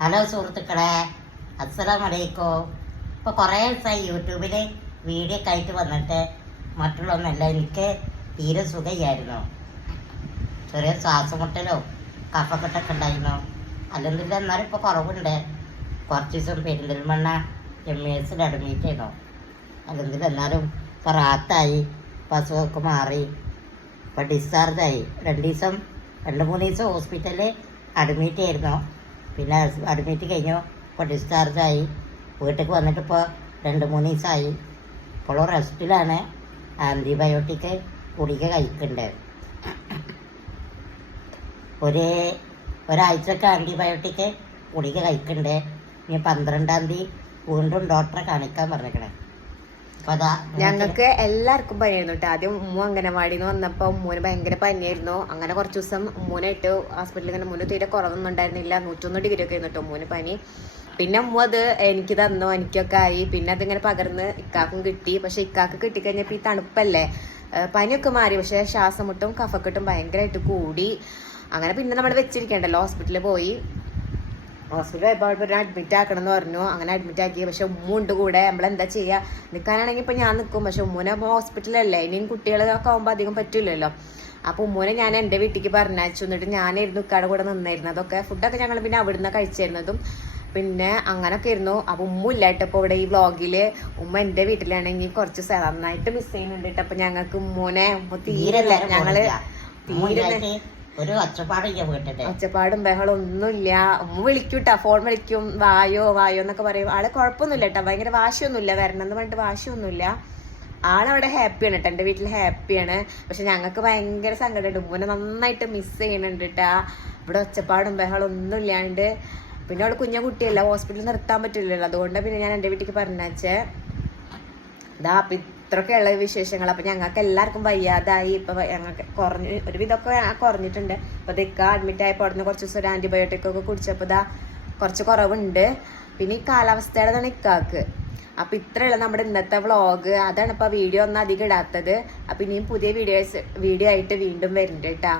Hello സുഹൃത്തുക്കളെ അസ്സലാം വലൈക്കും ഇപ്പോൾ കുറേ ദിവസമായി യൂട്യൂബിൽ വീഡിയോ ആയിട്ട് വന്നിട്ട് മറ്റുള്ളതൊന്നല്ല എനിക്ക് തീരെ സുഖമായിരുന്നു ചെറിയ ശ്വാസമുട്ടലോ കഫക്കെട്ടൊക്കെ ഉണ്ടായിരുന്നു. അല്ലെങ്കിൽ എന്നാലും ഇപ്പോൾ കുറവുണ്ട്. കുറച്ച് ദിവസം പെരിന്തൽമണ്ണ എം എ എസിൽ അഡ്മിറ്റ് ചെയ്യണോ അല്ലെങ്കിൽ എന്നാലും ഇപ്പോൾ റാത്തായി ഇപ്പോൾ അസുഖമൊക്കെ മാറി ഇപ്പോൾ ഡിസ്ചാർജായി രണ്ട് ദിവസം രണ്ട് മൂന്ന് ദിവസം ഹോസ്പിറ്റലിൽ അഡ്മിറ്റ് ആയിരുന്നു പിന്നെ അഡ്മിറ്റ് കഴിഞ്ഞു. ഇപ്പോൾ ഡിസ്ചാർജായി വീട്ടിലേക്ക് വന്നിട്ട് ഇപ്പോൾ രണ്ട് മൂന്ന് ദിവസമായി. ഇപ്പോഴും റെസ്റ്റിലാണ് ആന്റിബയോട്ടിക് ഗുളിക കഴിക്കുന്നുണ്ട് ഒരു ഒരാഴ്ചക്ക് ആന്റിബയോട്ടിക് ഗുളിക കഴിക്കുന്നുണ്ട് ഇനി പന്ത്രണ്ടാം തീയതി വീണ്ടും ഡോക്ടറെ കാണിക്കാൻ പറഞ്ഞേക്കണേ ഞങ്ങൾക്ക് എല്ലാവർക്കും പനിയായിരുന്നു കേട്ടോ. ആദ്യം ഉമ്മ അംഗനവാടിയിൽ നിന്ന് വന്നപ്പോൾ ഉമ്മൂന് ഭയങ്കര പനിയായിരുന്നു. അങ്ങനെ കുറച്ച് ദിവസം ഉമ്മൂനായിട്ട് ഹോസ്പിറ്റലിൽ ഇങ്ങനെ മുന്നേ തീരെ കുറവൊന്നും ഉണ്ടായിരുന്നില്ല. നൂറ്റൊന്ന് ഡിഗ്രി ഒക്കെ ആയിരുന്നു കേട്ടോ ഉമ്മൂന് പനി. പിന്നെ ഉമ്മ അത് എനിക്ക് തന്നു എനിക്കൊക്കെ ആയി. പിന്നെ അതിങ്ങനെ പകർന്ന് ഇക്കാക്കും കിട്ടി. പക്ഷെ ഇക്കാക്ക് കിട്ടിക്കഴിഞ്ഞപ്പോൾ ഈ തണുപ്പല്ലേ പനിയൊക്കെ മാറി. പക്ഷെ ശ്വാസമുട്ടും കഫക്കെട്ടും ഭയങ്കരമായിട്ട് കൂടി. അങ്ങനെ പിന്നെ നമ്മൾ വെച്ചിരിക്കണ്ടല്ലോ ഹോസ്പിറ്റലിൽ പോയി. ഹോസ്പിറ്റലിൽ പോയപ്പോൾ അഡ്മിറ്റ് ആക്കണം എന്ന് പറഞ്ഞു. അങ്ങനെ അഡ്മിറ്റ് ആക്കി. പക്ഷെ ഉമ്മ ഉണ്ട് കൂടെ. നമ്മളെന്താ ചെയ്യുക നിൽക്കാനാണെങ്കിൽ ഇപ്പം ഞാൻ നിൽക്കും പക്ഷെ ഉമ്മനെ ഹോസ്പിറ്റലല്ലേ ഇനിയും കുട്ടികളൊക്കെ ആകുമ്പോൾ അധികം പറ്റില്ലല്ലോ അപ്പോൾ ഉമ്മനെ ഞാൻ എന്റെ വീട്ടിലേക്ക് പറഞ്ഞയച്ചു. എന്നിട്ട് ഞാനായിരുന്നു ഇക്കാടെ കൂടെ നിന്നായിരുന്നു അതൊക്കെ ഫുഡൊക്കെ ഞങ്ങൾ പിന്നെ അവിടുന്ന് കഴിച്ചിരുന്നതും പിന്നെ അങ്ങനൊക്കെ ആയിരുന്നു. അപ്പോൾ ഉമ്മ ഇല്ലായിട്ട് ഇപ്പോൾ ഇവിടെ ഈ വ്ളോഗിൽ ഉമ്മ എന്റെ വീട്ടിലാണെങ്കിൽ കുറച്ച് നന്നായിട്ട് മിസ് ചെയ്യുന്നുണ്ട് കേട്ടോ. അപ്പോൾ ഞങ്ങൾക്ക് ഉമ്മനെ ഉമ്മ തീരല്ല ഞങ്ങൾ ഞങ്ങൾ ഒരു ഒച്ചപ്പാടില്ല വീട്ടിൽ. ഒച്ചപ്പാടും ബഹളം ഒന്നുമില്ല. ഉമ്മ വിളിക്കൂട്ടാ ഫോൺ വിളിക്കും വായോ വായോ എന്നൊക്കെ പറയും. ആൾ കുഴപ്പമൊന്നുമില്ല കേട്ടോ ഭയങ്കര വാശിയൊന്നുമില്ല വരണം പറഞ്ഞിട്ട് വാശിയൊന്നുമില്ല. ആളവിടെ ഹാപ്പിയാണ് കേട്ടോ എന്റെ വീട്ടിൽ ഹാപ്പിയാണ്. പക്ഷെ ഞങ്ങൾക്ക് ഭയങ്കര സങ്കടമുണ്ട്. ഉമ്മനെ നന്നായിട്ട് മിസ് ചെയ്യണുണ്ട് കേട്ടാ ഇവിടെ ഒച്ചപ്പാടും ബഹളം ഒന്നും ഇല്ലാണ്ട് പിന്നെ അവൾ കുഞ്ഞ കുട്ടിയല്ല ഹോസ്പിറ്റലിൽ നിർത്താൻ പറ്റില്ലല്ലോ. അതുകൊണ്ട് പിന്നെ ഞാൻ എന്റെ വീട്ടിലേക്ക് പറഞ്ഞേ ഇതാ ഇത്രയൊക്കെയുള്ള വിശേഷങ്ങൾ. അപ്പൊ ഞങ്ങൾക്ക് എല്ലാവർക്കും വയ്യാതായി. ഇപ്പൊ ഞങ്ങൾക്ക് കുറഞ്ഞ് ഒരു വിധമൊക്കെ കുറഞ്ഞിട്ടുണ്ട്. അപ്പൊ ഇതൊക്കെ അഡ്മിറ്റ് ആയപ്പോൾ അവിടുന്ന് കുറച്ച് ദിവസം ഒരു ആന്റിബയോട്ടിക് ഒക്കെ കുടിച്ചപ്പോൾ ഇതാ കുറച്ച് കുറവുണ്ട്. പിന്നെ ഈ കാലാവസ്ഥയുടെ ഇക്കാക്ക്. അപ്പൊ ഇത്രയുള്ള നമ്മുടെ ഇന്നത്തെ വ്ളോഗ് അതാണ് ഇപ്പൊ വീഡിയോ ഒന്നും അധികം ഇടാത്തത്. അപ്പൊ ഇനിയും പുതിയ വീഡിയോസ് വീഡിയോ ആയിട്ട് വീണ്ടും വരുന്നുണ്ട് കേട്ടാ.